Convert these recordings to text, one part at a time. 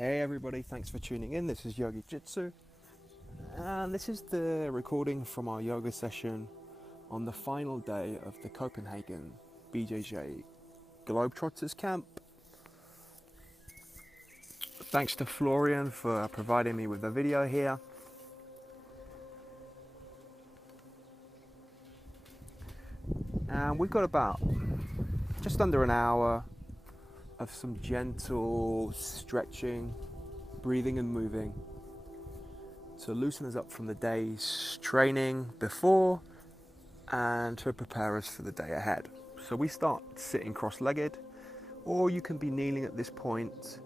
Hey everybody, thanks for tuning in. This is YogiJitsu, and this is the recording from our yoga session on the final day of the Copenhagen BJJ Globetrotters camp. Thanks to Florian for providing me with the video here. And we've got about just under an hour of some gentle stretching, breathing and moving to loosen us up from the day's training before and to prepare us for the day ahead. So we start sitting cross-legged, or you can be kneeling at this point.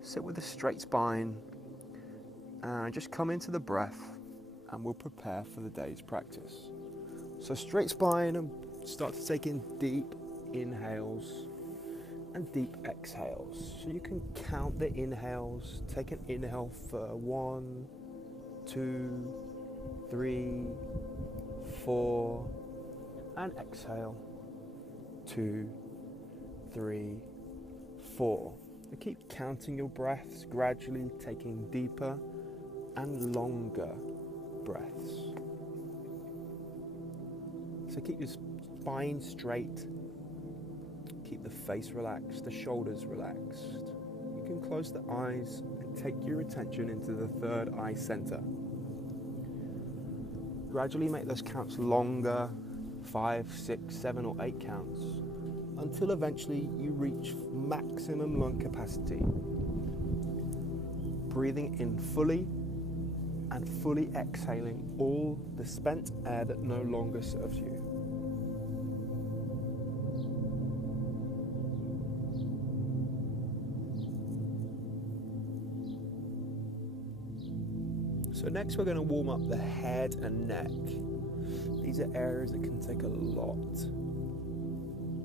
Sit with a straight spine and just come into the breath, and we'll prepare for the day's practice. So straight spine, and start to take in deep inhales and deep exhales. So you can count the inhales. Take an inhale for 1, 2, 3, 4, and exhale 2, 3, 4. And keep counting your breaths, gradually taking deeper and longer breaths. So keep your spine straight. Keep the face relaxed, the shoulders relaxed. You can close the eyes and take your attention into the third eye center. Gradually make those counts longer, 5, 6, 7, or 8 counts, until eventually you reach maximum lung capacity. Breathing in fully and fully exhaling all the spent air that no longer serves you. So next we're going to warm up the head and neck. These are areas that can take a lot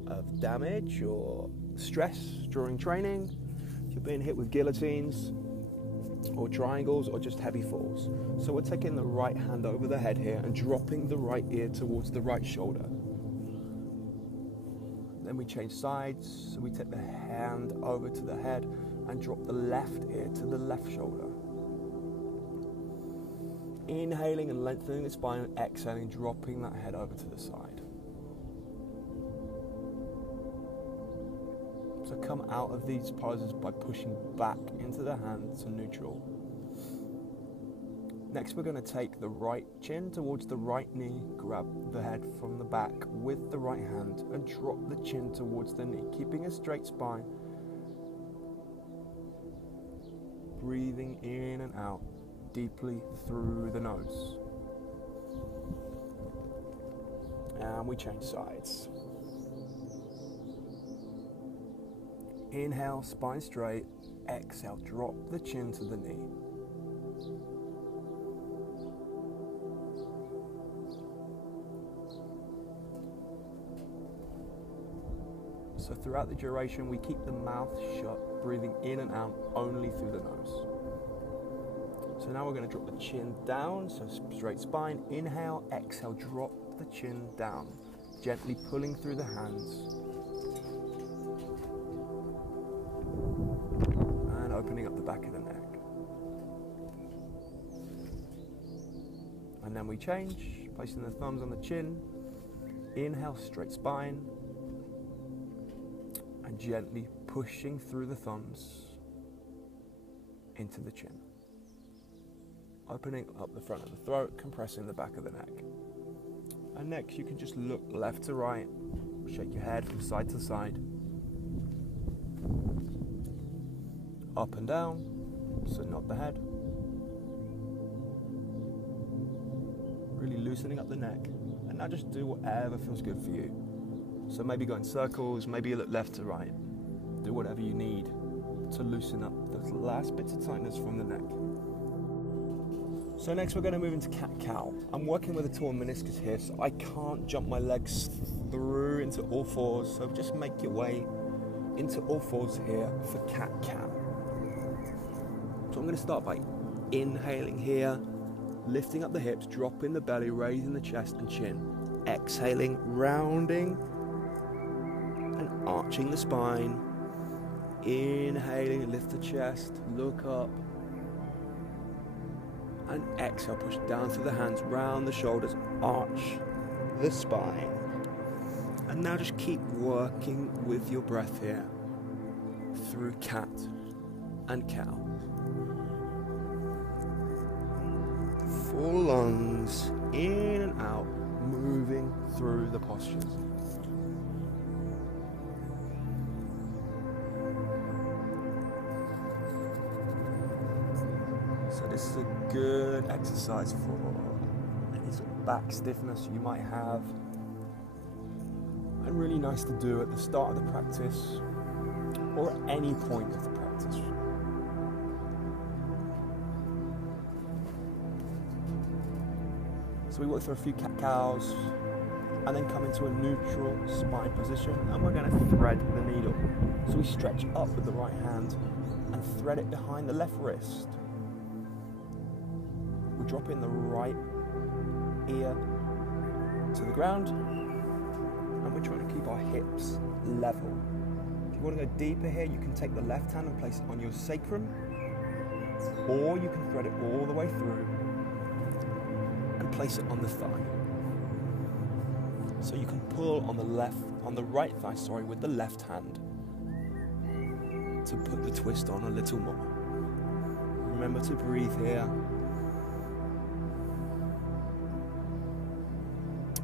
of damage or stress during training. If you're being hit with guillotines or triangles or just heavy falls. So we're taking the right hand over the head here and dropping the right ear towards the right shoulder. Then we change sides. So we take the hand over to the head and drop the left ear to the left shoulder. Inhaling and lengthening the spine, and exhaling, dropping that head over to the side. So come out of these poses by pushing back into the hand to neutral. Next we're going to take the right chin towards the right knee, grab the head from the back with the right hand and drop the chin towards the knee, keeping a straight spine. Breathing in and out deeply through the nose. And we change sides. Inhale, spine straight. Exhale, drop the chin to the knee. So throughout the duration, we keep the mouth shut, breathing in and out only through the nose. So now we're going to drop the chin down, so straight spine. Inhale, exhale, drop the chin down, gently pulling through the hands. And opening up the back of the neck. And then we change, placing the thumbs on the chin. Inhale, straight spine. And gently pushing through the thumbs into the chin. Opening up the front of the throat, compressing the back of the neck. And next you can just look left to right, shake your head from side to side. Up and down, so nod the head. Really loosening up the neck. And now just do whatever feels good for you. So maybe go in circles, maybe you look left to right. Do whatever you need to loosen up those last bits of tightness from the neck. So next we're going to move into cat-cow. I'm working with a torn meniscus here, so I can't jump my legs through into all fours, so just make your way into all fours here for cat-cow. So I'm going to start by inhaling here, lifting up the hips, dropping the belly, raising the chest and chin. Exhaling, rounding and arching the spine. Inhaling, lift the chest, look up. And exhale, push down through the hands, round the shoulders, arch the spine. And now just keep working with your breath here through cat and cow. Full lungs, in and out, moving through the postures. So this is a good exercise for any sort of back stiffness you might have. And really nice to do at the start of the practice or at any point of the practice. So we work through a few cat-cows and then come into a neutral spine position, and we're going to thread the needle. So we stretch up with the right hand and thread it behind the left wrist. We drop in the right ear to the ground, and we're trying to keep our hips level. If you want to go deeper here, you can take the left hand and place it on your sacrum, or you can thread it all the way through and place it on the thigh. So you can pull on the right thigh, with the left hand to put the twist on a little more. Remember to breathe here.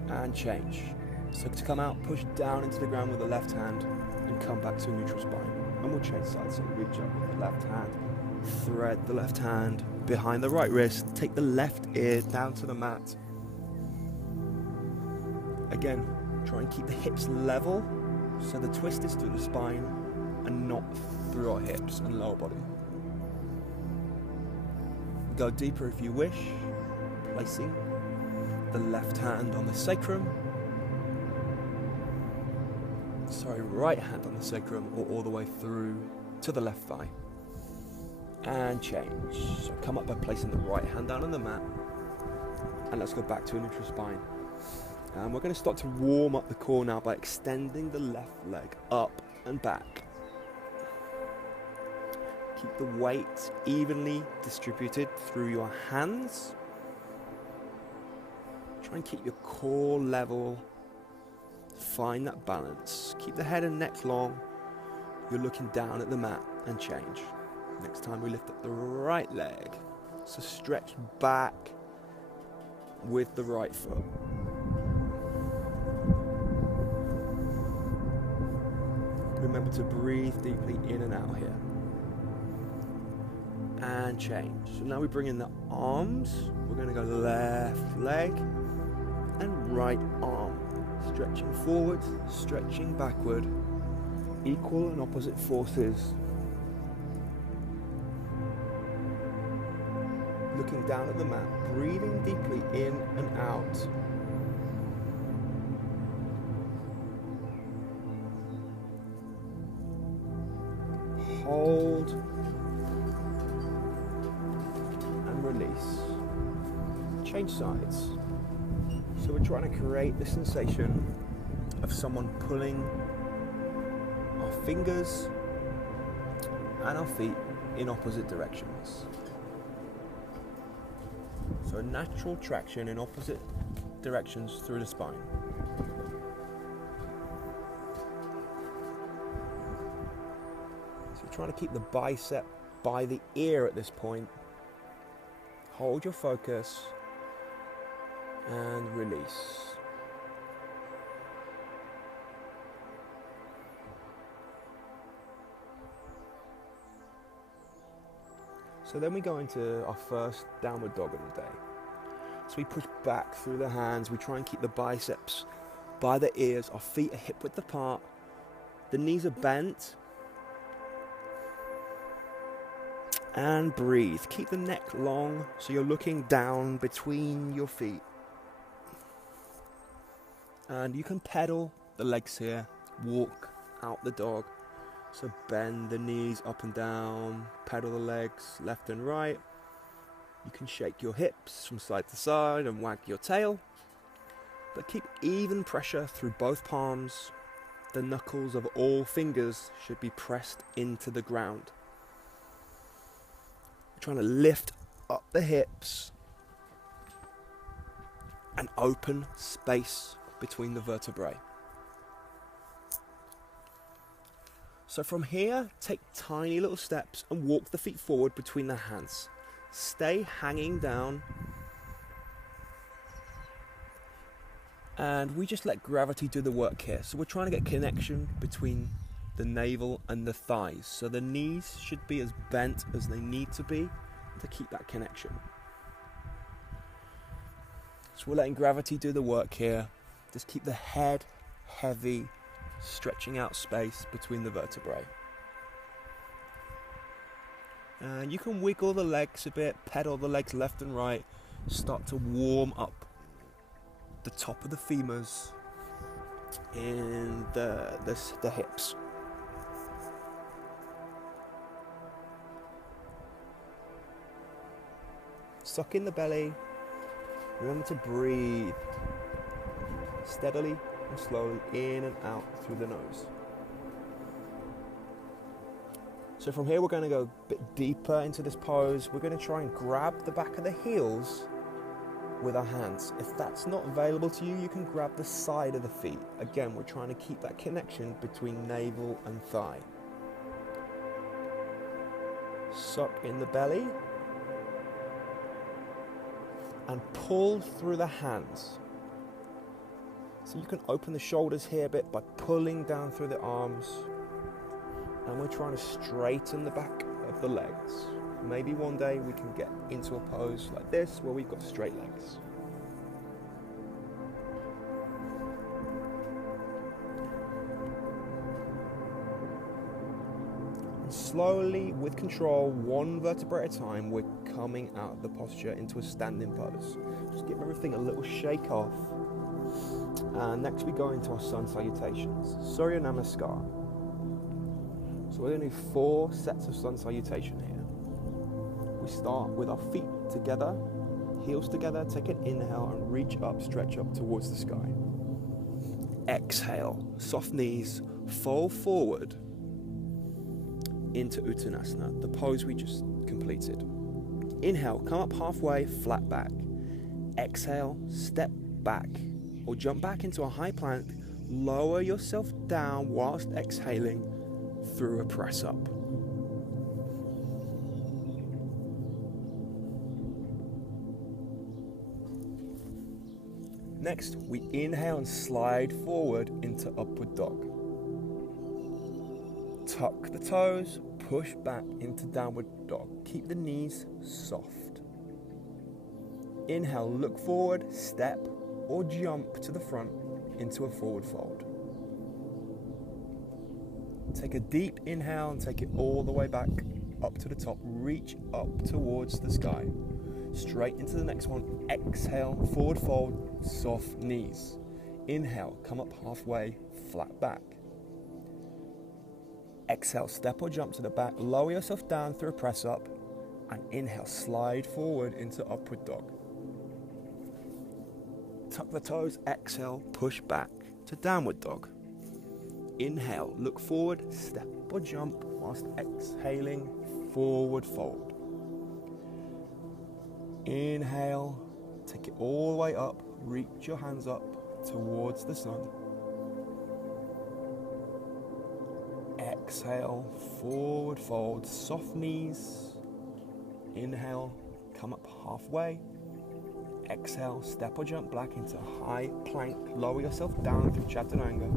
And change. So to come out, push down into the ground with the left hand and come back to a neutral spine. And we'll change sides. So reach up with the left hand, thread the left hand behind the right wrist, take the left ear down to the mat. Again, try and keep the hips level so the twist is through the spine and not through our hips and lower body. Go deeper if you wish, placing the left hand on the sacrum, right hand on the sacrum, or all the way through to the left thigh. And change. So come up by placing the right hand down on the mat, and let's go back to a neutral spine. And we're going to start to warm up the core now by extending the left leg up and back. Keep the weight evenly distributed through your hands. Try and keep your core level. Find that balance. Keep the head and neck long. You're looking down at the mat, and change. Next time we lift up the right leg. So stretch back with the right foot. Remember to breathe deeply in and out here. And change. So now we bring in the arms. We're going to go left leg and right arm. Stretching forward, stretching backward. Equal and opposite forces. Looking down at the mat, breathing deeply in and out. Hold and release. Change sides. So we're trying to create the sensation of someone pulling our fingers and our feet in opposite directions. So a natural traction in opposite directions through the spine. So you're trying to keep the bicep by the ear at this point. Hold your focus and release. So then we go into our first downward dog of the day. So we push back through the hands. We try and keep the biceps by the ears. Our feet are hip width apart. The knees are bent. And breathe. Keep the neck long so you're looking down between your feet. And you can pedal the legs here. Walk out the dog. So bend the knees up and down, pedal the legs left and right. You can shake your hips from side to side and wag your tail. But keep even pressure through both palms The knuckles of all fingers should be pressed into the ground. We're trying to lift up the hips and open space between the vertebrae. So from here, take tiny little steps and walk the feet forward between the hands. Stay hanging down. And we just let gravity do the work here. So we're trying to get connection between the navel and the thighs. So the knees should be as bent as they need to be to keep that connection. So we're letting gravity do the work here. Just keep the head heavy, stretching out space between the vertebrae. And you can wiggle the legs a bit, pedal the legs left and right, start to warm up the top of the femurs in the hips. Suck in the belly. Remember to breathe steadily and slowly in and out through the nose. So from here we're going to go a bit deeper into this pose. We're going to try and grab the back of the heels with our hands. If that's not available to you, you can grab the side of the feet. Again, we're trying to keep that connection between navel and thigh. Suck in the belly and pull through the hands. So you can open the shoulders here a bit by pulling down through the arms. And we're trying to straighten the back of the legs. Maybe one day we can get into a pose like this where we've got straight legs. And slowly, with control, one vertebrae at a time, we're coming out of the posture into a standing pose. Just give everything a little shake off. And next we go into our sun salutations. Surya Namaskar. So we're going to do 4 sets of sun salutation here. We start with our feet together, heels together, take an inhale and reach up, stretch up towards the sky. Exhale, soft knees, fold forward into Uttanasana, the pose we just completed. Inhale, come up halfway, flat back. Exhale, step back or jump back into a high plank, lower yourself down whilst exhaling through a press up. Next, we inhale and slide forward into upward dog. Tuck the toes, push back into downward dog. Keep the knees soft. Inhale, look forward, step or jump to the front into a forward fold. Take a deep inhale and take it all the way back up to the top. Reach up towards the sky. Straight into the next one. Exhale, forward fold, soft knees. Inhale, come up halfway, flat back. Exhale, step or jump to the back. Lower yourself down through a press up. And inhale, slide forward into upward dog. Tuck the toes, exhale, push back to downward dog. Inhale, look forward, step or jump whilst exhaling, forward fold. Inhale, take it all the way up, reach your hands up towards the sun. Exhale, forward fold, soft knees. Inhale, come up halfway. Exhale, step or jump back into high plank. Lower yourself down through Chaturanga.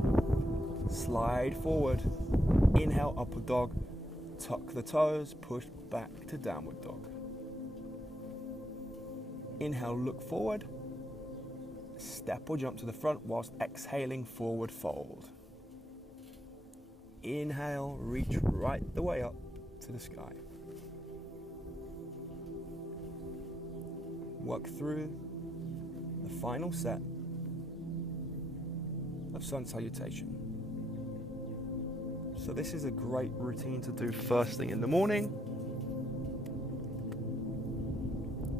Slide forward. Inhale, upward dog. Tuck the toes, push back to downward dog. Inhale, look forward. Step or jump to the front whilst exhaling, forward fold. Inhale, reach right the way up to the sky. Work through the final set of sun salutation. So this is a great routine to do first thing in the morning.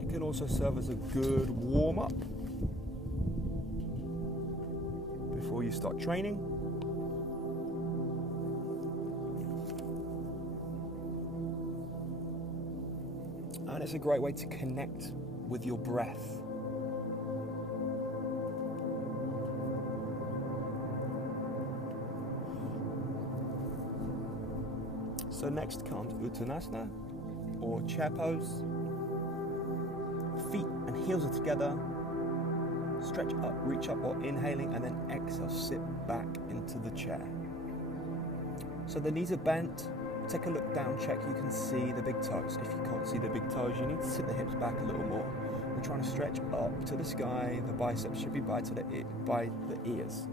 It can also serve as a good warm-up before you start training. And it's a great way to connect with your breath. So next comes Uttanasana, or chair pose. Feet and heels are together. Stretch up, reach up while inhaling, and then exhale, sit back into the chair. So the knees are bent. Take a look down, check you can see the big toes. If you can't see the big toes, you need to sit the hips back a little more. We're trying to stretch up to the sky. The biceps should be by the ears.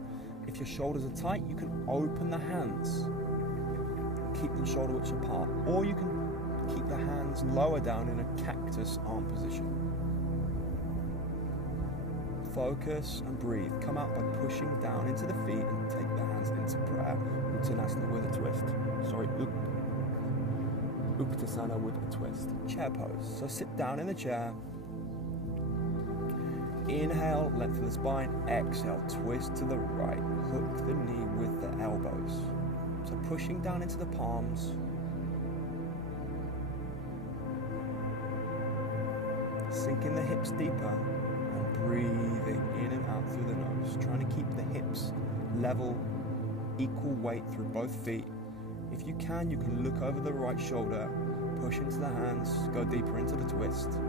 If your shoulders are tight, you can open the hands. Keep them shoulder widths apart. Or you can keep the hands lower down in a cactus arm position. Focus and breathe. Come out by pushing down into the feet and take the hands into prayer. Uttanasana with a twist. Uttanasana with a twist. Chair pose. So sit down in the chair. Inhale, length of the spine. Exhale, twist to the right. Hook the knee with the elbows. So pushing down into the palms. Sinking the hips deeper. Breathing in and out through the nose, trying to keep the hips level, equal weight through both feet. If you can look over the right shoulder, push into the hands, go deeper into the twist,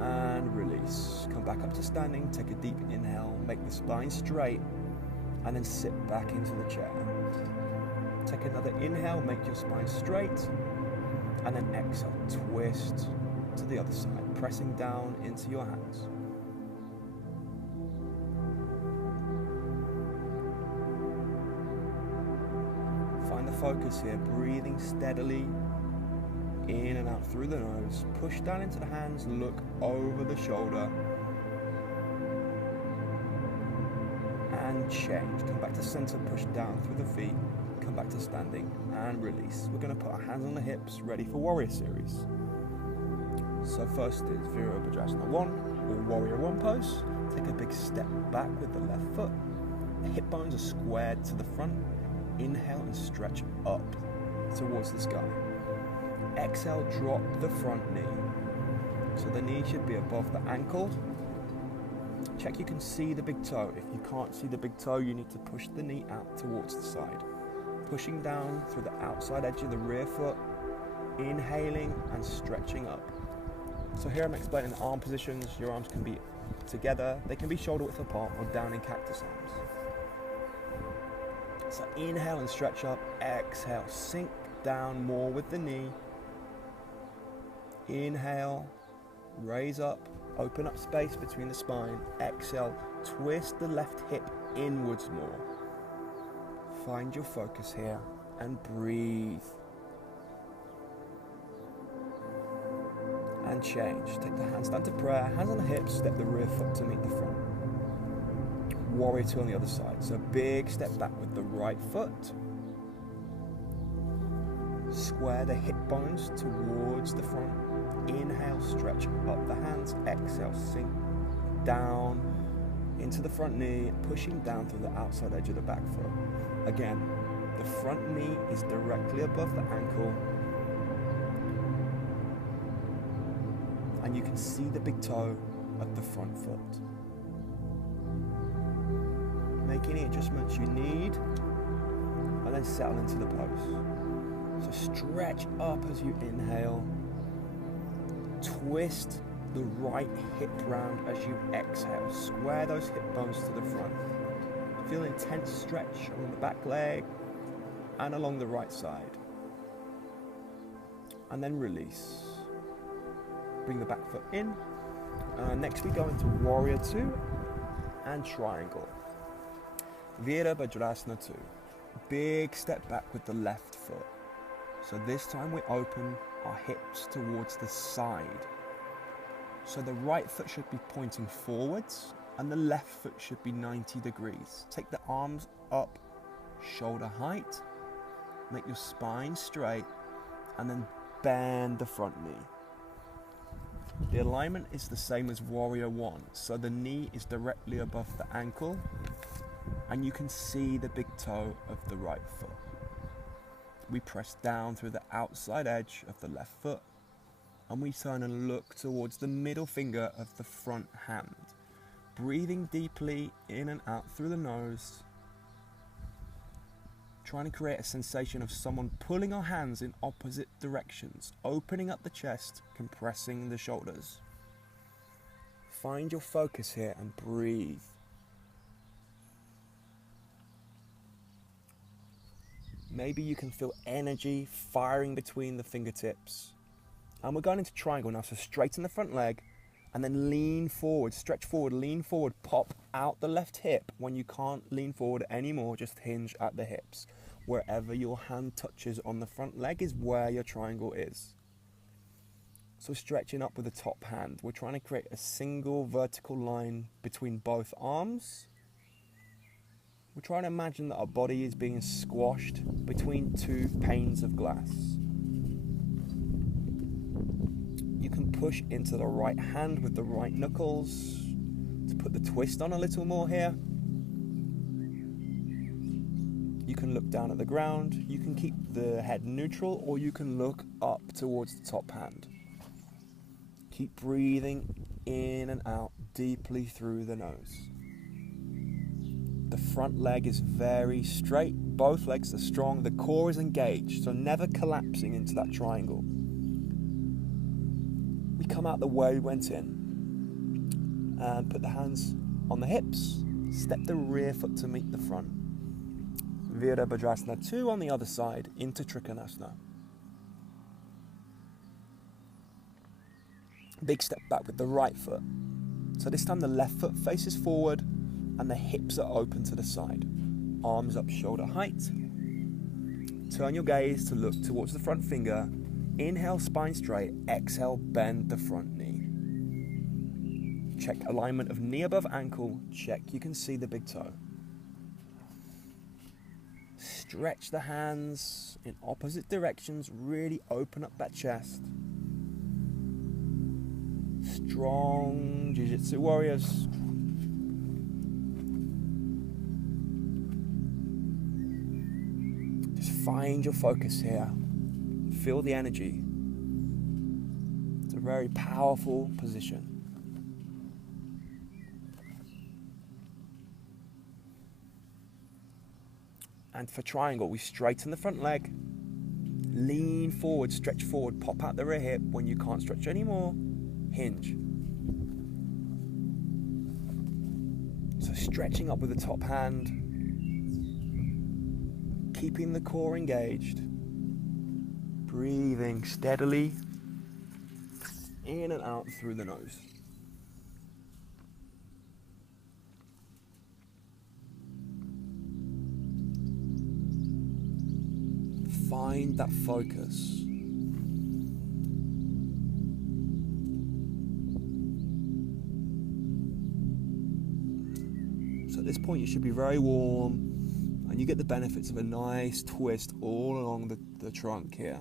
and release. Come back up to standing, take a deep inhale, make the spine straight, and then sit back into the chair. Take another inhale, make your spine straight, and then exhale, twist to the other side, pressing down into your hands. Find the focus here, breathing steadily in and out through the nose. Push down into the hands, look over the shoulder, and change. Come back to center, push down through the feet, come back to standing, and release. We're going to put our hands on the hips, ready for Warrior Series. So first is Virabhadrasana 1, or Warrior 1 pose. Take a big step back with the left foot. The hip bones are squared to the front. Inhale and stretch up towards the sky. Exhale, drop the front knee. So the knee should be above the ankle. Check you can see the big toe. If you can't see the big toe, you need to push the knee out towards the side. Pushing down through the outside edge of the rear foot. Inhaling and stretching up. So here I'm explaining the arm positions. Your arms can be together, they can be shoulder width apart or down in cactus arms. So inhale and stretch up, exhale, sink down more with the knee. Inhale, raise up, open up space between the spine. Exhale, twist the left hip inwards more. Find your focus here and breathe. And change. Take the hands down to prayer, hands on the hips, step the rear foot to meet the front. Warrior 2 on the other side. So big step back with the right foot. Square the hip bones towards the front. Inhale, stretch up the hands. Exhale, sink down into the front knee, pushing down through the outside edge of the back foot. Again, the front knee is directly above the ankle. And you can see the big toe at the front foot. Make any adjustments you need, and then settle into the pose. So stretch up as you inhale. Twist the right hip round as you exhale. Square those hip bones to the front. Feel intense stretch along the back leg and along the right side. And then release. Bring the back foot in. Next we go into Warrior 2 and Triangle. Virabhadrasana 2. Big step back with the left foot. So this time we open our hips towards the side. So the right foot should be pointing forwards and the left foot should be 90 degrees. Take the arms up, shoulder height. Make your spine straight and then bend the front knee. The alignment is the same as Warrior 1, so the knee is directly above the ankle and you can see the big toe of the right foot. We press down through the outside edge of the left foot. and we turn and look towards the middle finger of the front hand. Breathing deeply in and out through the nose. Trying to create a sensation of someone pulling our hands in opposite directions, opening up the chest, compressing the shoulders. Find your focus here and breathe. Maybe you can feel energy firing between the fingertips. And we're going into triangle now, so straighten the front leg and then lean forward, stretch forward, lean forward, pop out the left hip. When you can't lean forward anymore, just hinge at the hips. Wherever your hand touches on the front leg is where your triangle is. So stretching up with the top hand, we're trying to create a single vertical line between both arms. We're trying to imagine that our body is being squashed between two panes of glass. You can push into the right hand with the right knuckles to put the twist on a little more here. You can look down at the ground, you can keep the head neutral, or you can look up towards the top hand. Keep breathing in and out deeply through the nose. The front leg is very straight, both legs are strong, the core is engaged, so never collapsing into that triangle. We come out the way we went in and put the hands on the hips, step the rear foot to meet the front. Virabhadrasana 2 on the other side into Trikonasana. Big step back with the right foot. So this time the left foot faces forward and the hips are open to the side. Arms up shoulder height. Turn your gaze to look towards the front finger. Inhale, spine straight. Exhale, bend the front knee. Check alignment of knee above ankle. Check you can see the big toe. Stretch the hands in opposite directions. Really open up that chest. Strong YogiJitsu warriors. Just find your focus here. Feel the energy. It's a very powerful position. And for triangle, we straighten the front leg, lean forward, stretch forward, pop out the rear hip. When you can't stretch anymore, hinge. So stretching up with the top hand, keeping the core engaged, breathing steadily in and out through the nose. Find that focus. So at this point you should be very warm and you get the benefits of a nice twist all along the trunk here.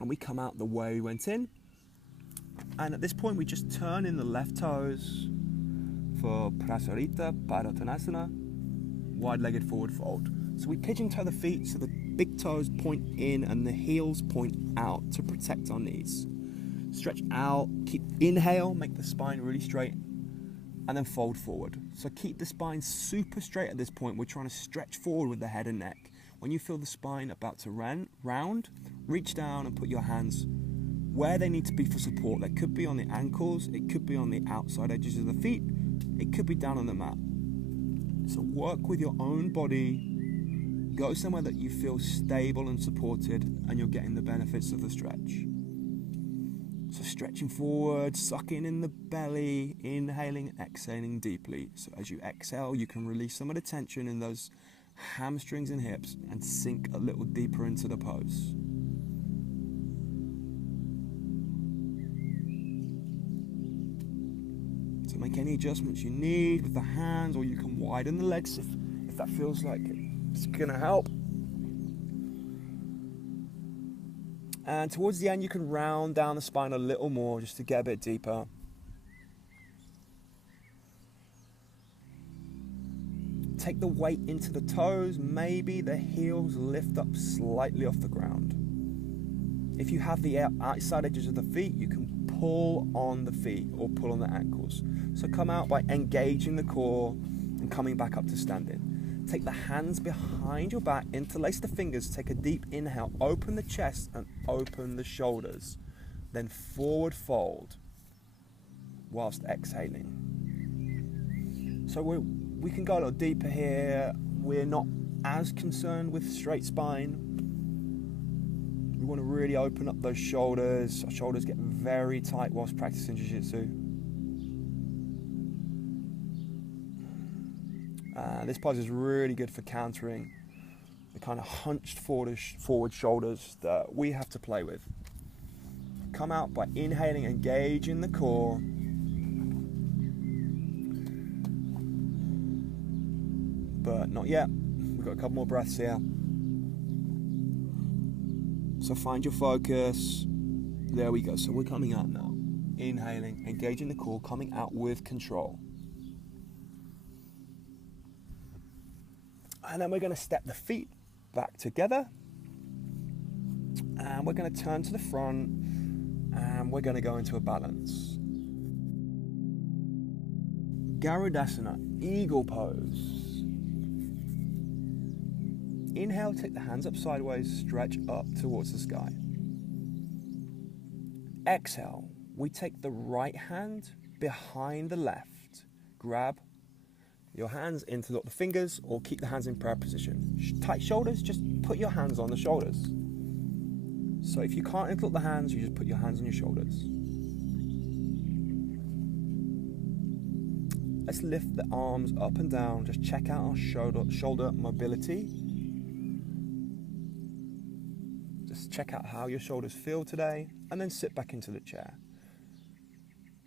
And we come out the way we went in. And at this point we just turn in the left toes for Prasarita Padottanasana. Wide-legged forward fold. So we pigeon toe the feet so the big toes point in and the heels point out to protect our knees. Stretch out, keep inhale, make the spine really straight, and then fold forward. So keep the spine super straight at this point. We're trying to stretch forward with the head and neck. When you feel the spine about to round, reach down and put your hands where they need to be for support. That could be on the ankles, it could be on the outside edges of the feet, it could be down on the mat. So work with your own body, go somewhere that you feel stable and supported and you're getting the benefits of the stretch. So stretching forward, sucking in the belly, inhaling and exhaling deeply. So as you exhale, you can release some of the tension in those hamstrings and hips and sink a little deeper into the pose. So make any adjustments you need with the hands, or you can widen the legs if that feels like it's gonna help. And towards the end you can round down the spine a little more just to get a bit deeper. Take the weight into the toes, maybe the heels lift up slightly off the ground. If you have the outside edges of the feet, you can pull on the feet or pull on the ankles. So come out by engaging the core and coming back up to standing. Take the hands behind your back, interlace the fingers, take a deep inhale, open the chest and open the shoulders. Then forward fold whilst exhaling. So we can go a little deeper here. We're not as concerned with straight spine. We want to really open up those shoulders. Our shoulders get very tight whilst practicing Jiu-Jitsu. This pose is really good for countering the kind of hunched forward shoulders that we have to play with. Come out by inhaling, engaging the core. But not yet. We've got a couple more breaths here. So find your focus. There we go. So we're coming out now. Inhaling, engaging the core, coming out with control. And then we're going to step the feet back together. And we're going to turn to the front. And we're going to go into a balance. Garudasana, eagle pose. Inhale, take the hands up sideways, stretch up towards the sky. Exhale, we take the right hand behind the left. Grab your hands, interlock the fingers, or keep the hands in prayer position. Tight shoulders, just put your hands on the shoulders. So if you can't interlock the hands, you just put your hands on your shoulders. Let's lift the arms up and down. Just check out our shoulder mobility. Just check out how your shoulders feel today, and then sit back into the chair.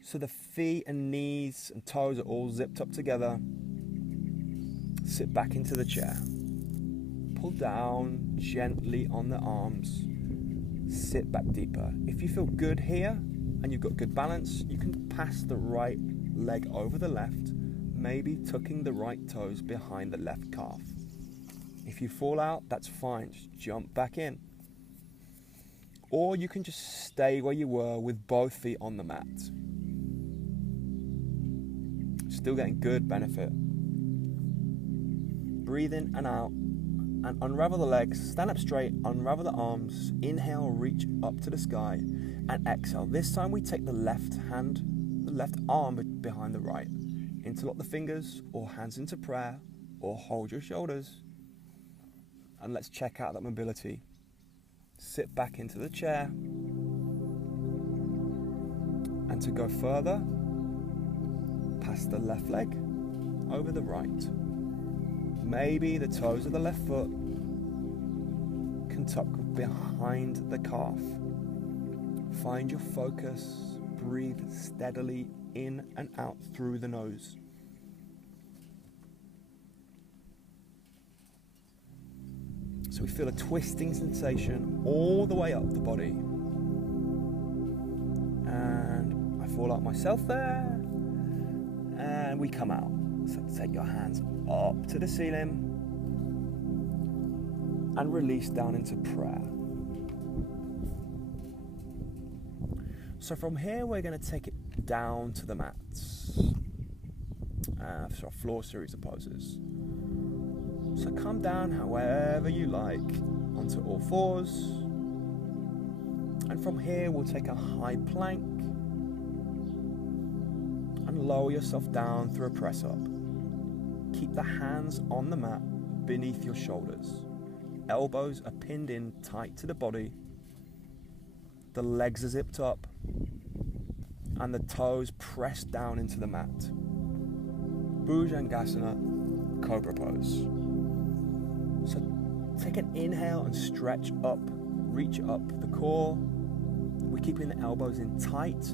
So the feet and knees and toes are all zipped up together. Sit back into the chair. Pull down gently on the arms. Sit back deeper. If you feel good here and you've got good balance, you can pass the right leg over the left, maybe tucking the right toes behind the left calf. If you fall out, that's fine. Just jump back in. Or you can just stay where you were with both feet on the mat. Still getting good benefit. Breathe in and out and unravel the legs. Stand up straight, unravel the arms. Inhale, reach up to the sky, and exhale. This time we take the left hand, the left arm behind the right. Interlock the fingers or hands into prayer, or hold your shoulders. And let's check out that mobility. Sit back into the chair. And to go further, pass the left leg over the right. Maybe the toes of the left foot can tuck behind the calf. Find your focus. Breathe steadily in and out through the nose. So we feel a twisting sensation all the way up the body. And I fall out myself there. And we come out. So take your hands up to the ceiling and release down into prayer. So from here we're going to take it down to the mats. So our floor series of poses. So come down however you like onto all fours. And from here we'll take a high plank and lower yourself down through a press up. Keep the hands on the mat beneath your shoulders. Elbows are pinned in tight to the body. The legs are zipped up and the toes pressed down into the mat. Bhujangasana, Cobra pose. So take an inhale and stretch up, reach up the core. We're keeping the elbows in tight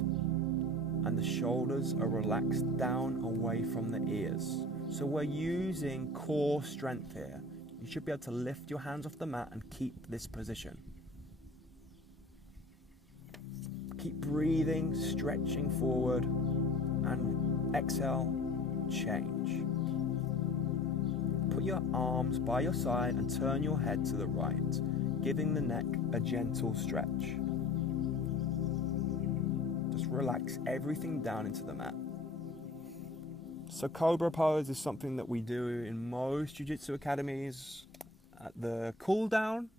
and the shoulders are relaxed down away from the ears. So we're using core strength here. You should be able to lift your hands off the mat and keep this position. Keep breathing, stretching forward, and exhale, change. Put your arms by your side and turn your head to the right. giving the neck a gentle stretch. Just relax everything down into the mat. So cobra pose is something that we do in most jiu-jitsu academies at the cool down.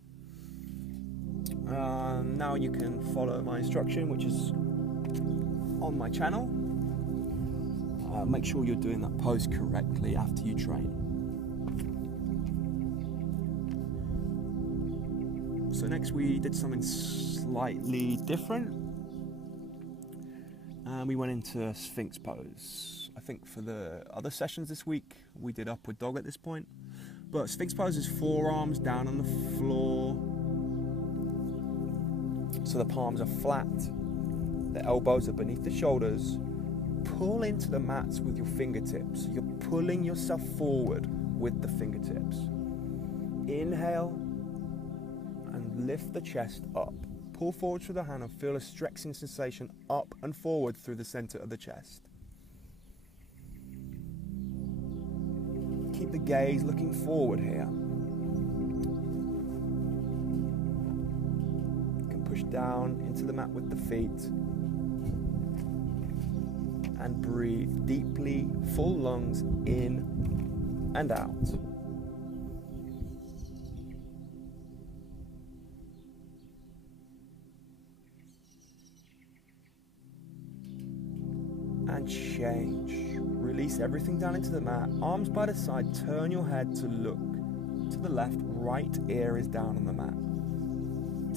Now you can follow my instruction, which is on my channel. Make sure you're doing that pose correctly after you train. So next we did something slightly different. We went into Sphinx pose. I think for the other sessions this week, we did upward dog at this point. But Sphinx pose is forearms down on the floor. So the palms are flat. The elbows are beneath the shoulders. Pull into the mats with your fingertips. You're pulling yourself forward with the fingertips. Inhale and lift the chest up. Pull forward through the hand and feel a stretching sensation up and forward through the center of the chest. Keep the gaze looking forward here. You can push down into the mat with the feet. And breathe deeply, full lungs in and out. And change. Release everything down into the mat. Arms by the side. Turn your head to look to the left. Right ear is down on the mat.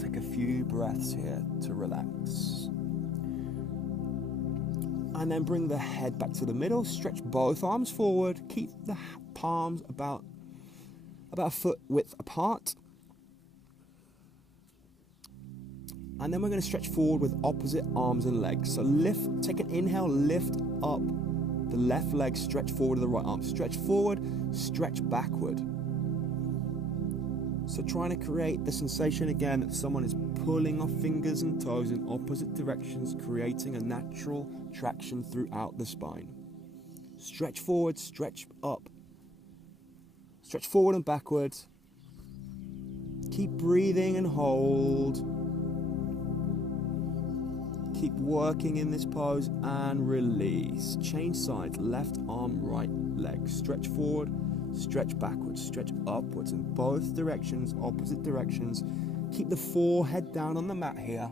Take a few breaths here to relax. And then bring the head back to the middle. Stretch both arms forward. Keep the palms about a foot width apart. And then we're going to stretch forward with opposite arms and legs. So lift, take an inhale, lift up the left leg, stretch forward to the right arm. Stretch forward, stretch backward. So trying to create the sensation again that someone is pulling off fingers and toes in opposite directions, creating a natural traction throughout the spine. Stretch forward, stretch up. Stretch forward and backwards. Keep breathing and hold. Keep working in this pose and release. Change sides, left arm, right leg. Stretch forward, stretch backwards, stretch upwards in both directions, opposite directions. Keep the forehead down on the mat here.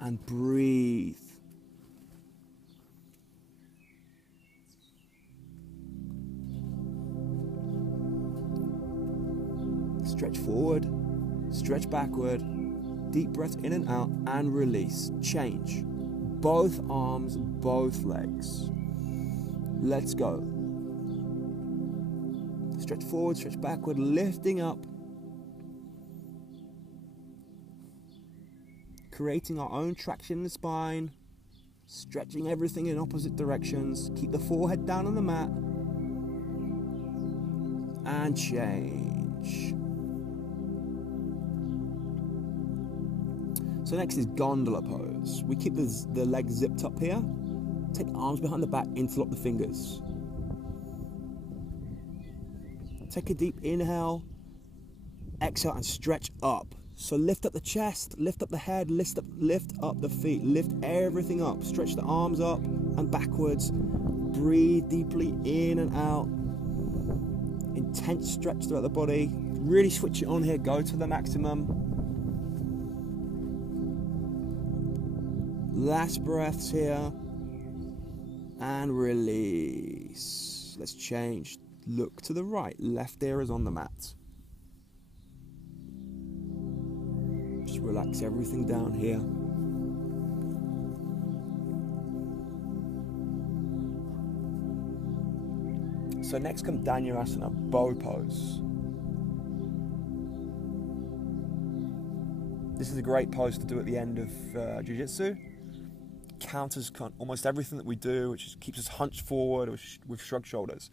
And breathe. Stretch forward, stretch backward. Deep breath in and out and release. Change. Both arms, both legs. Let's go. Stretch forward, stretch backward, lifting up. Creating our own traction in the spine. Stretching everything in opposite directions. Keep the forehead down on the mat. And change. So next is gondola pose. We keep the legs zipped up here. Take the arms behind the back, interlock the fingers. Take a deep inhale. Exhale and stretch up. So lift up the chest, lift up the head, lift up the feet, lift everything up. Stretch the arms up and backwards. Breathe deeply in and out. Intense stretch throughout the body. Really switch it on here, go to the maximum. Last breaths here. And release. Let's change. Look to the right. Left ear is on the mat. Just relax everything down here. So next comes Dhanurasana, bow pose. This is a great pose to do at the end of jiu-jitsu. Counters almost everything that we do, which keeps us hunched forward with shrugged shoulders.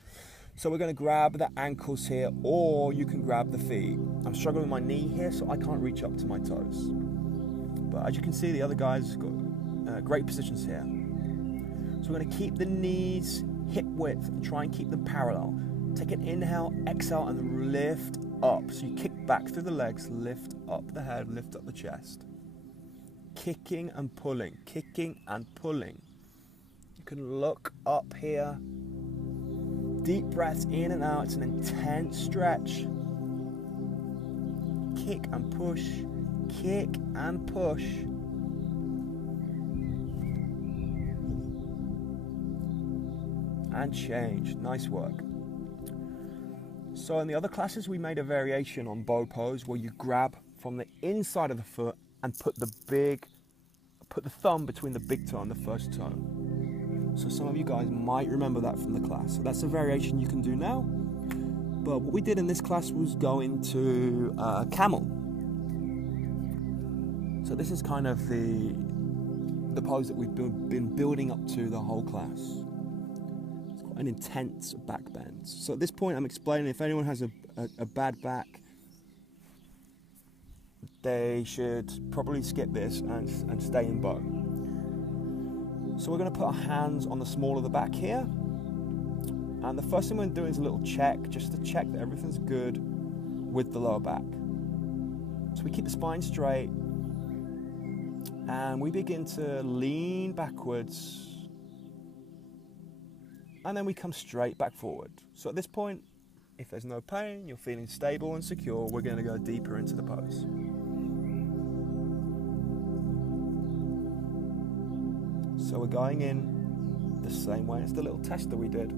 So we're going to grab the ankles here, or you can grab the feet. I'm struggling with my knee here, so I can't reach up to my toes. But as you can see, the other guys got great positions here. So we're going to keep the knees hip width and try and keep them parallel. Take an inhale, exhale, and lift up. So you kick back through the legs, lift up the head, lift up the chest. Kicking and pulling, kicking and pulling. You can look up here. Deep breaths in and out. It's an intense stretch. Kick and push, kick and push. And change. Nice work. So in the other classes we made a variation on bow pose where you grab from the inside of the foot and put the thumb between the big toe and the first toe. So some of you guys might remember that from the class. So that's a variation you can do now. But what we did in this class was go into camel. So this is kind of the pose that we've been building up to the whole class. It's quite an intense back bend. So at this point I'm explaining if anyone has a bad back, they should probably skip this and stay in bow. So we're going to put our hands on the small of the back here. And the first thing we're doing is a little check, just to check that everything's good with the lower back. So we keep the spine straight. And we begin to lean backwards. And then we come straight back forward. So at this point, if there's no pain, you're feeling stable and secure, we're going to go deeper into the pose. So we're going in the same way as the little test that we did.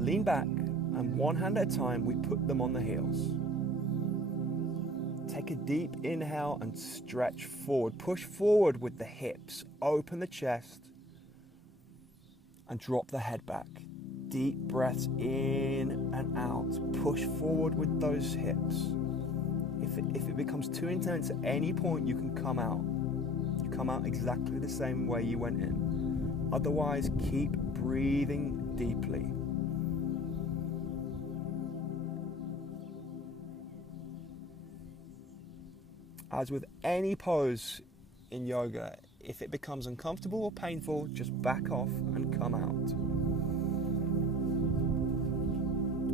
Lean back, and one hand at a time, we put them on the heels. Take a deep inhale and stretch forward. Push forward with the hips. Open the chest and drop the head back. Deep breaths in and out. Push forward with those hips. If it becomes too intense at any point, you can come out. You come out exactly the same way you went in. Otherwise, keep breathing deeply. As with any pose in yoga, if it becomes uncomfortable or painful, just back off and come out.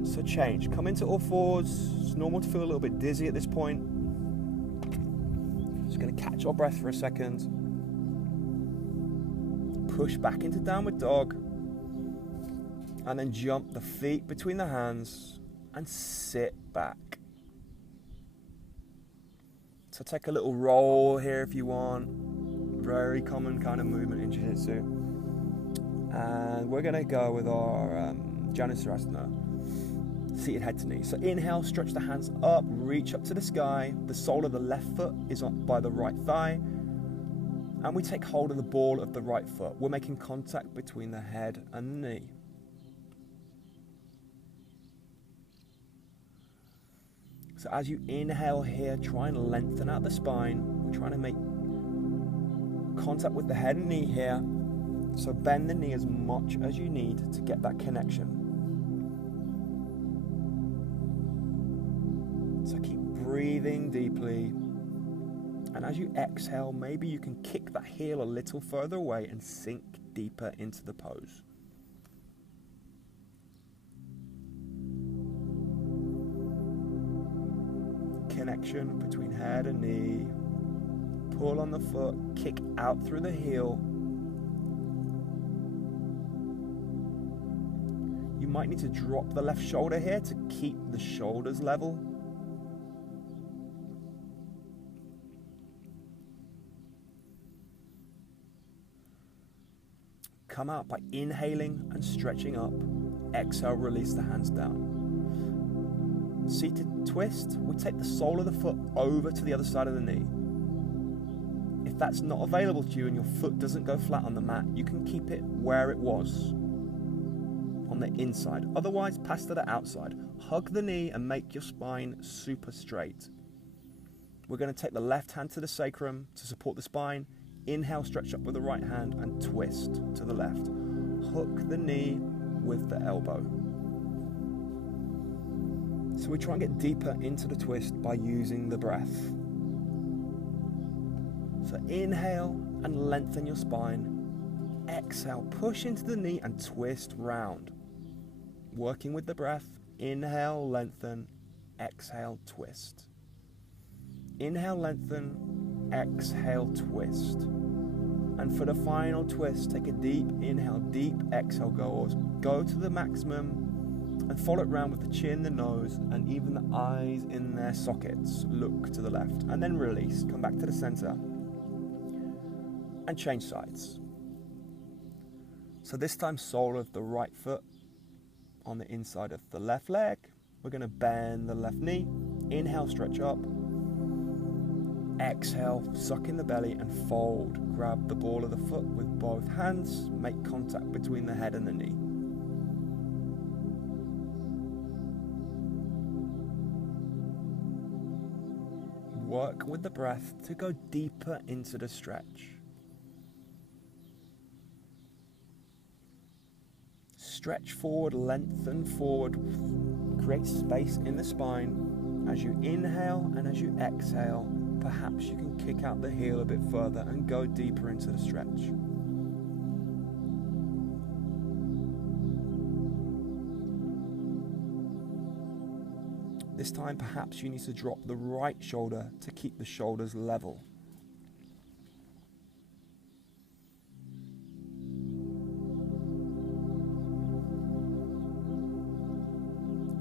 So change. Come into all fours. It's normal to feel a little bit dizzy at this point. Just going to catch our breath for a second. Push back into downward dog. And then jump the feet between the hands and sit back. So take a little roll here if you want. Very common kind of movement in Jiu-Jitsu. And we're going to go with our Janusarasana, seated head to knee. So inhale, stretch the hands up, reach up to the sky. The sole of the left foot is up by the right thigh. And we take hold of the ball of the right foot. We're making contact between the head and the knee. So as you inhale here, try and lengthen out the spine. We're trying to make contact with the head and knee here. So bend the knee as much as you need to get that connection. So keep breathing deeply. And as you exhale, maybe you can kick that heel a little further away and sink deeper into the pose. Connection between head and knee. Pull on the foot, kick out through the heel. You might need to drop the left shoulder here to keep the shoulders level. Come out by inhaling and stretching up. Exhale, release the hands down. Seated twist, we take the sole of the foot over to the other side of the knee. If that's not available to you and your foot doesn't go flat on the mat, you can keep it where it was, on the inside. Otherwise, pass to the outside. Hug the knee and make your spine super straight. We're going to take the left hand to the sacrum to support the spine. Inhale, stretch up with the right hand and twist to the left. Hook the knee with the elbow. So we try and get deeper into the twist by using the breath. So inhale and lengthen your spine. Exhale, push into the knee and twist round. Working with the breath. Inhale, lengthen, exhale, twist. Inhale, lengthen, exhale, twist. And for the final twist, take a deep inhale, deep exhale, go to the maximum and follow it around with the chin, the nose, and even the eyes in their sockets. Look to the left and then release. Come back to the center and change sides. So this time, sole of the right foot on the inside of the left leg. We're going to bend the left knee. Inhale, stretch up. Exhale, suck in the belly and fold. Grab the ball of the foot with both hands. Make contact between the head and the knee. Work with the breath to go deeper into the stretch. Stretch forward, lengthen forward. Create space in the spine. As you inhale and as you exhale, perhaps you can kick out the heel a bit further and go deeper into the stretch. This time, perhaps you need to drop the right shoulder to keep the shoulders level.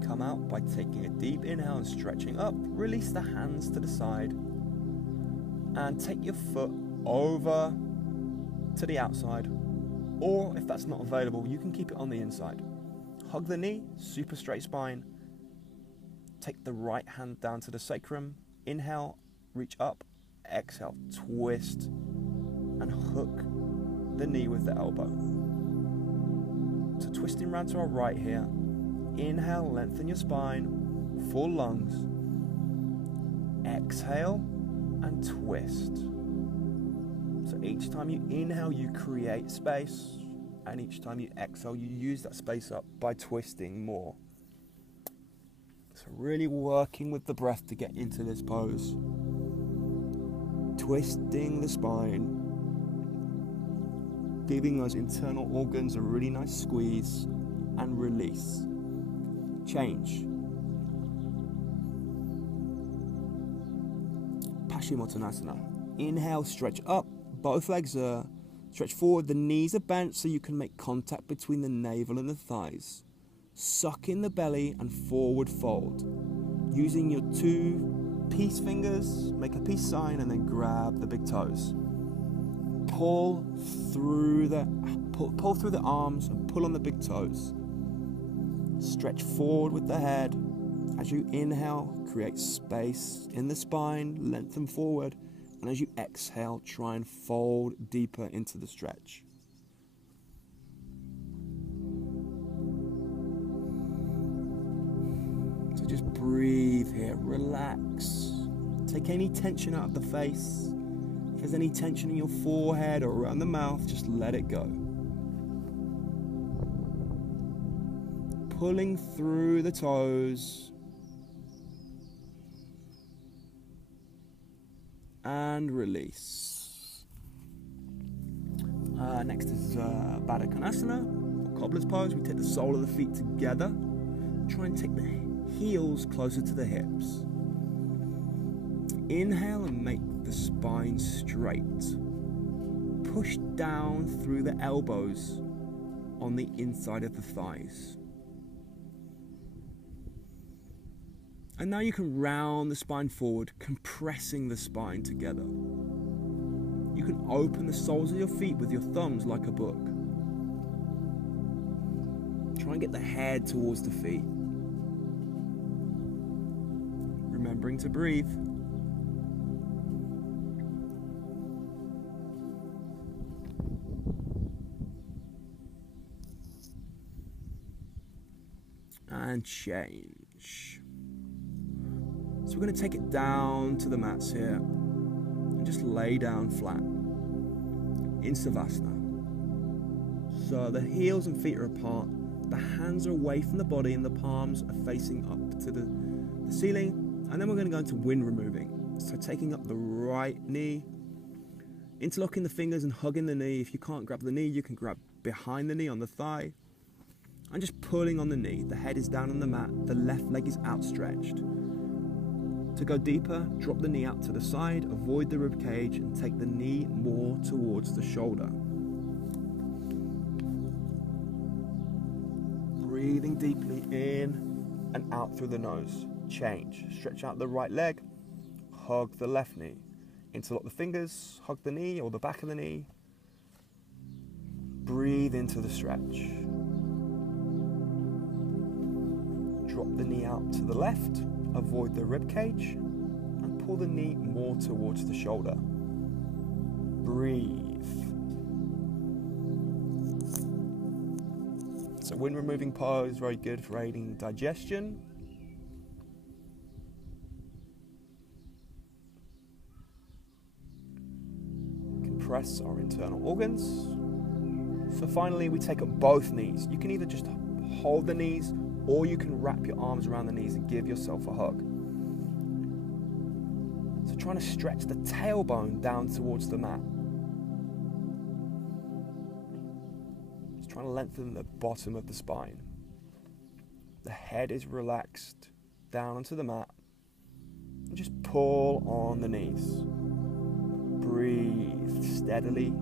Come out by taking a deep inhale and stretching up. Release the hands to the side. And take your foot over to the outside. Or if that's not available, you can keep it on the inside. Hug the knee, super straight spine. Take the right hand down to the sacrum. Inhale, reach up. Exhale, twist. And hook the knee with the elbow. So twisting round to our right here. Inhale, lengthen your spine. Full lungs. Exhale and twist. So each time you inhale, you create space. And each time you exhale, you use that space up by twisting more. So really working with the breath to get into this pose. Twisting the spine. Giving those internal organs a really nice squeeze and release. Change. Paschimottanasana. Inhale, stretch up. Both legs are stretch forward. The knees are bent so you can make contact between the navel and the thighs. Suck in the belly and forward fold. Using your 2 peace fingers, make a peace sign and then grab the big toes. Pull through the arms and pull on the big toes. Stretch forward with the head. As you inhale, create space in the spine, lengthen forward. And as you exhale, try and fold deeper into the stretch. So just breathe here, relax. Take any tension out of the face. If there's any tension in your forehead or around the mouth, just let it go. Pulling through the toes. And release. Next is Baddha Konasana, cobbler's pose. We take the sole of the feet together. Try and take the heels closer to the hips. Inhale and make the spine straight. Push down through the elbows on the inside of the thighs. And now you can round the spine forward, compressing the spine together. You can open the soles of your feet with your thumbs like a book. Try and get the head towards the feet. Remembering to breathe. And change. So we're going to take it down to the mats here and just lay down flat in Savasana. So the heels and feet are apart, the hands are away from the body and the palms are facing up to the ceiling. And then we're going to go into wind removing. So taking up the right knee, interlocking the fingers and hugging the knee. If you can't grab the knee, you can grab behind the knee on the thigh. and just pulling on the knee. The head is down on the mat, the left leg is outstretched. To go deeper, drop the knee out to the side, avoid the rib cage, and take the knee more towards the shoulder. Breathing deeply in and out through the nose. Change. Stretch out the right leg, hug the left knee. Interlock the fingers, hug the knee or the back of the knee. Breathe into the stretch. Drop the knee out to the left, avoid the rib cage, and pull the knee more towards the shoulder. Breathe. So wind removing pose, very good for aiding digestion. Compress our internal organs. So finally we take up both knees. You can either just hold the knees or you can wrap your arms around the knees and give yourself a hug. So trying to stretch the tailbone down towards the mat. Just trying to lengthen the bottom of the spine. The head is relaxed down onto the mat. And just pull on the knees. Breathe steadily,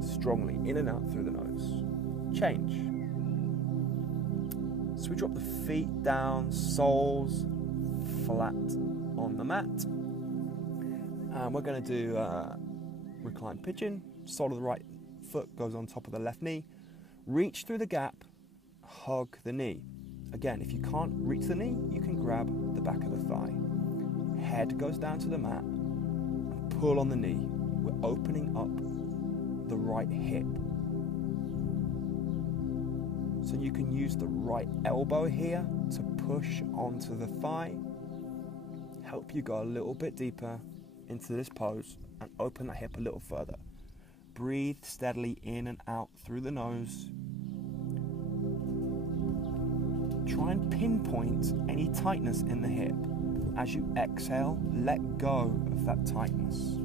strongly, in and out through the nose. Change. So we drop the feet down, soles flat on the mat. And we're going to do recline pigeon. Sole of the right foot goes on top of the left knee. Reach through the gap, hug the knee. Again, if you can't reach the knee, you can grab the back of the thigh. Head goes down to the mat. Pull on the knee. We're opening up the right hip. So you can use the right elbow here to push onto the thigh. Help you go a little bit deeper into this pose and open that hip a little further. Breathe steadily in and out through the nose. Try and pinpoint any tightness in the hip. As you exhale, let go of that tightness.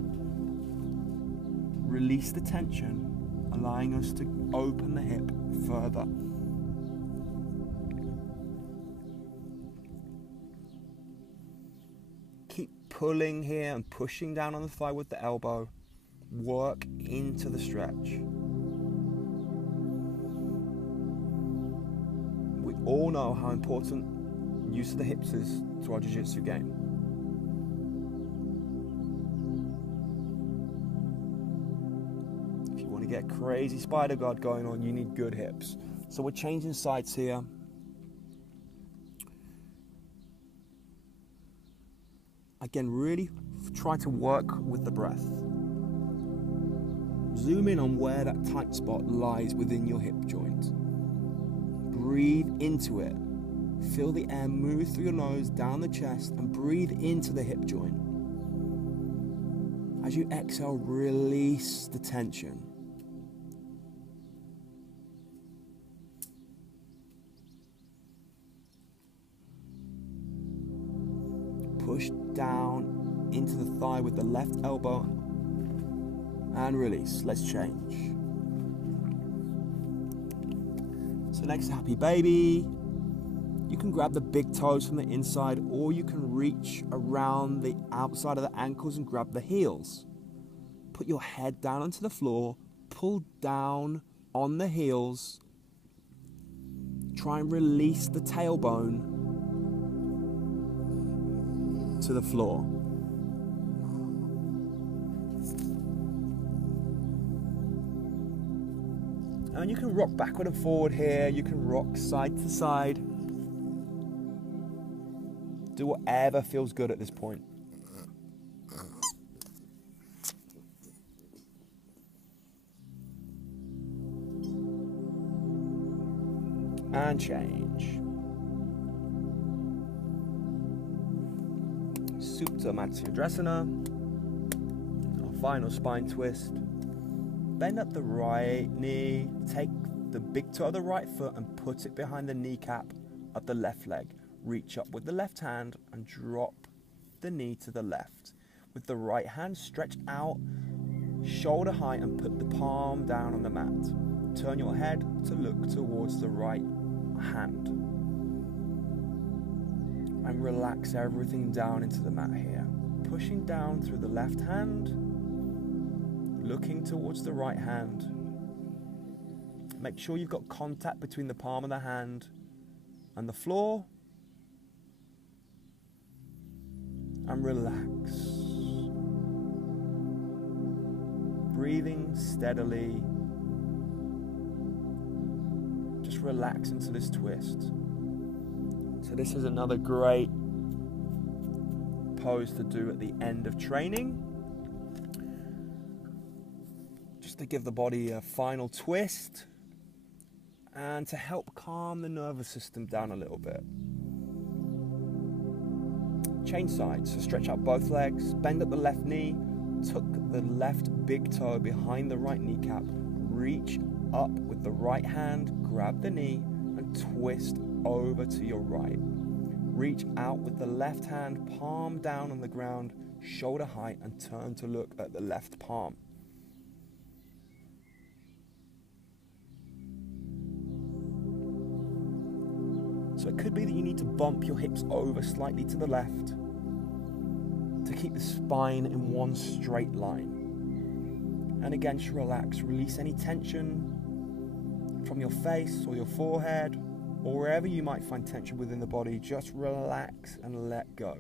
Release the tension, allowing us to open the hip further. Keep pulling here and pushing down on the thigh with the elbow. Work into the stretch. We all know how important use of the hips is to our jiu-jitsu game. If you want to get crazy spider guard going on, you need good hips. So we're changing sides here. Again, really try to work with the breath. Zoom in on where that tight spot lies within your hip joint. Breathe into it. Feel the air move through your nose, down the chest, and breathe into the hip joint. As you exhale, release the tension. Push down into the thigh with the left elbow and release. Let's change. So next, happy baby. You can grab the big toes from the inside, or you can reach around the outside of the ankles and grab the heels. Put your head down onto the floor, pull down on the heels. Try and release the tailbone to the floor. And you can rock backward and forward here. You can rock side to side. Do whatever feels good at this point. And change. Supta Matsyasana. Our final spine twist. Bend up the right knee. Take the big toe of the right foot and put it behind the kneecap of the left leg. Reach up with the left hand and drop the knee to the left. With the right hand, stretch out shoulder height and put the palm down on the mat. turn your head to look towards the right hand. And relax everything down into the mat here. Pushing down through the left hand, looking towards the right hand. Make sure you've got contact between the palm of the hand and the floor. And relax. Breathing steadily. Just relax into this twist. So this is another great pose to do at the end of training. Just to give the body a final twist and to help calm the nervous system down a little bit. Change sides, so stretch out both legs, bend at the left knee, tuck the left big toe behind the right kneecap, reach up with the right hand, grab the knee and twist over to your right. Reach out with the left hand, palm down on the ground, shoulder height, and turn to look at the left palm. So it could be that you need to bump your hips over slightly to the left to keep the spine in one straight line. And again, just relax, release any tension from your face or your forehead, or wherever you might find tension within the body. Just relax and let go.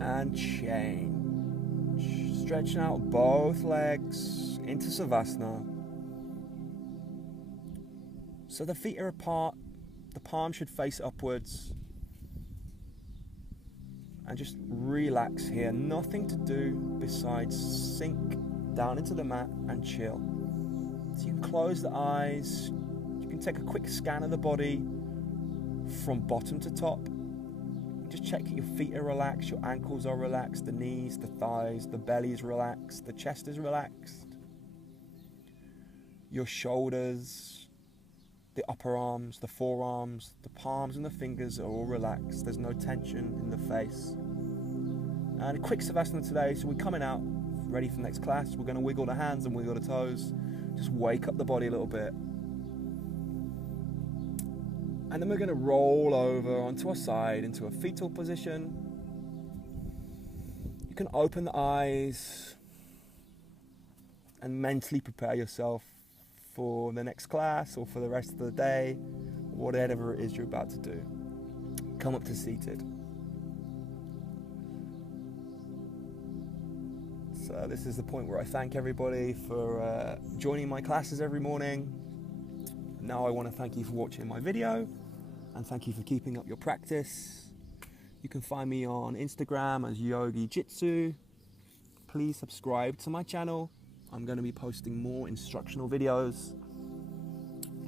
And change. Stretching out both legs into Savasana. So the feet are apart, the palm should face upwards. And just relax here. Nothing to do besides sink down into the mat and chill. So you can close the eyes. You can take a quick scan of the body from bottom to top. Just check that your feet are relaxed, your ankles are relaxed, the knees, the thighs, the belly is relaxed, the chest is relaxed. Your shoulders, the upper arms, the forearms, the palms and the fingers are all relaxed. There's no tension in the face. And a quick Savasana today, so we're coming out, ready for the next class. We're going to wiggle the hands and wiggle the toes. Just wake up the body a little bit. And then we're going to roll over onto our side into a fetal position. You can open the eyes and mentally prepare yourself for the next class or for the rest of the day, whatever it is you're about to do. Come up to seated. So this is the point where I thank everybody for joining my classes every morning. Now I want to thank you for watching my video and thank you for keeping up your practice. You can find me on Instagram as YogiJitsu. Please subscribe to my channel. I'm going to be posting more instructional videos.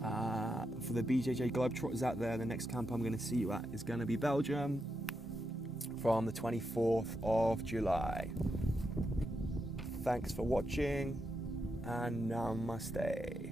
For the BJJ Globetrotters out there, the next camp I'm going to see you at is going to be Belgium from the 24th of July. Thanks for watching and namaste.